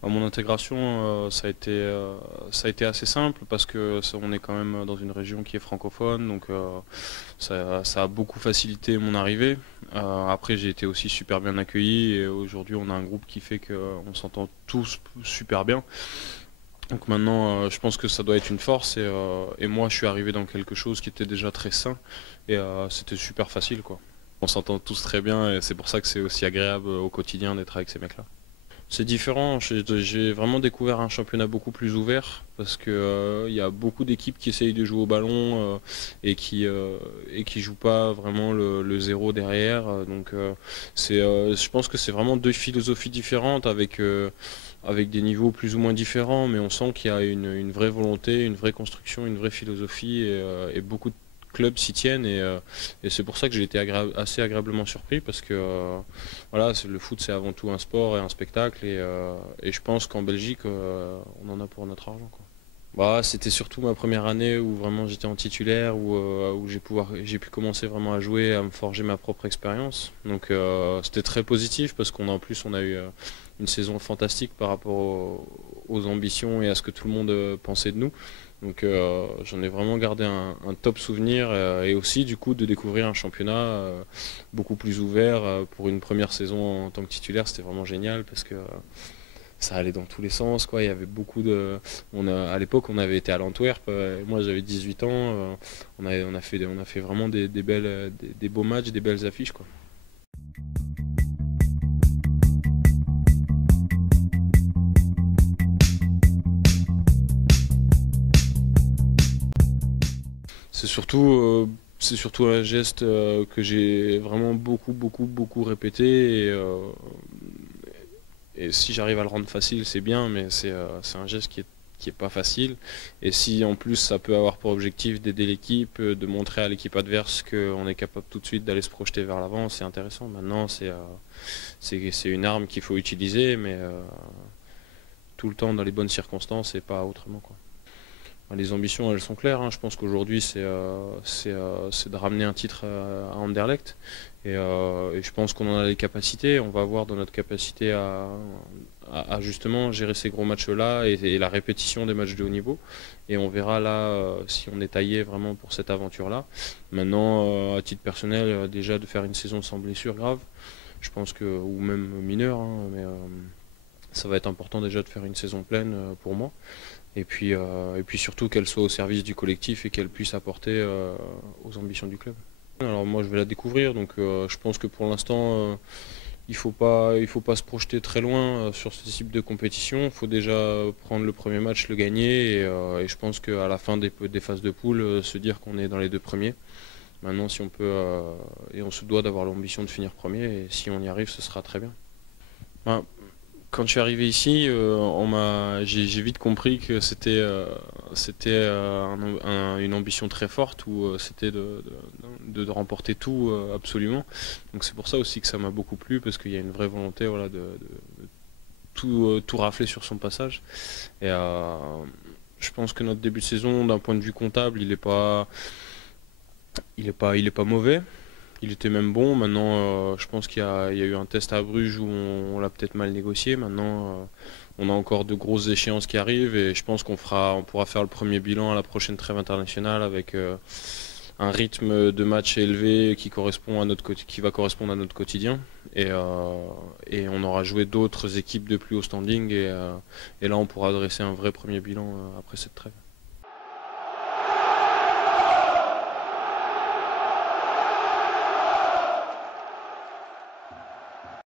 À mon intégration, ça a été assez simple parce que on est quand même dans une région qui est francophone, donc ça a beaucoup facilité mon arrivée. Après, j'ai été aussi super bien accueilli et aujourd'hui, on a un groupe qui fait qu'on s'entend tous super bien. Donc maintenant, je pense que ça doit être une force et moi, je suis arrivé dans quelque chose qui était déjà très sain et c'était super facile, quoi. On s'entend tous très bien et c'est pour ça que c'est aussi agréable au quotidien d'être avec ces mecs-là. C'est différent, j'ai vraiment découvert un championnat beaucoup plus ouvert parce que il y a beaucoup d'équipes qui essayent de jouer au ballon et qui jouent pas vraiment le zéro derrière. Je pense que c'est vraiment deux philosophies différentes avec des niveaux plus ou moins différents, mais on sent qu'il y a une vraie volonté, une vraie construction, une vraie philosophie et beaucoup de clubs s'y tiennent et c'est pour ça que j'ai été assez agréablement surpris parce que voilà, le foot c'est avant tout un sport et un spectacle et je pense qu'en Belgique on en a pour notre argent, quoi. Bah, c'était surtout ma première année où vraiment j'étais en titulaire, où j'ai pu commencer vraiment à jouer, à me forger ma propre expérience. Donc c'était très positif parce qu'en plus on a eu une saison fantastique par rapport aux ambitions et à ce que tout le monde pensait de nous. Donc j'en ai vraiment gardé un top souvenir et aussi du coup de découvrir un championnat beaucoup plus ouvert pour une première saison en tant que titulaire, c'était vraiment génial parce que ça allait dans tous les sens, quoi. Il y avait beaucoup de à l'époque on avait été à l'Antwerp, moi j'avais 18 ans, on a fait vraiment des belles des beaux matchs, des belles affiches, quoi. C'est surtout, c'est surtout un geste que j'ai vraiment beaucoup répété et si j'arrive à le rendre facile, c'est bien, mais c'est un geste qui est pas facile. Et si en plus ça peut avoir pour objectif d'aider l'équipe, de montrer à l'équipe adverse qu'on est capable tout de suite d'aller se projeter vers l'avant, c'est intéressant. Maintenant, c'est une arme qu'il faut utiliser, mais tout le temps dans les bonnes circonstances et pas autrement, quoi. Les ambitions, elles sont claires, hein. Je pense qu'aujourd'hui, c'est de ramener un titre à Anderlecht. Et je pense qu'on en a les capacités. On va voir dans notre capacité à justement gérer ces gros matchs-là et la répétition des matchs de haut niveau. Et on verra là si on est taillé vraiment pour cette aventure-là. Maintenant, à titre personnel, déjà de faire une saison sans blessure grave, je pense que, ou même mineure, hein, mais ça va être important déjà de faire une saison pleine pour moi. Et puis surtout qu'elle soit au service du collectif et qu'elle puisse apporter aux ambitions du club. Alors moi je vais la découvrir, donc je pense que pour l'instant il faut pas se projeter très loin sur ce type de compétition. Il faut déjà prendre le premier match, le gagner et je pense qu'à la fin des phases de poule, se dire qu'on est dans les deux premiers. Maintenant si on peut et on se doit d'avoir l'ambition de finir premier et si on y arrive ce sera très bien. Ben, quand je suis arrivé ici, j'ai vite compris que c'était une ambition très forte où c'était de remporter tout absolument. Donc c'est pour ça aussi que ça m'a beaucoup plu parce qu'il y a une vraie volonté, voilà, de tout rafler sur son passage. Et je pense que notre début de saison, d'un point de vue comptable, il est pas mauvais. Il était même bon. Maintenant, je pense il y a eu un test à Bruges où on l'a peut-être mal négocié. Maintenant, on a encore de grosses échéances qui arrivent et je pense on pourra faire le premier bilan à la prochaine trêve internationale avec un rythme de match élevé qui va correspondre à notre quotidien. Et on aura joué d'autres équipes de plus haut standing et là, on pourra dresser un vrai premier bilan après cette trêve.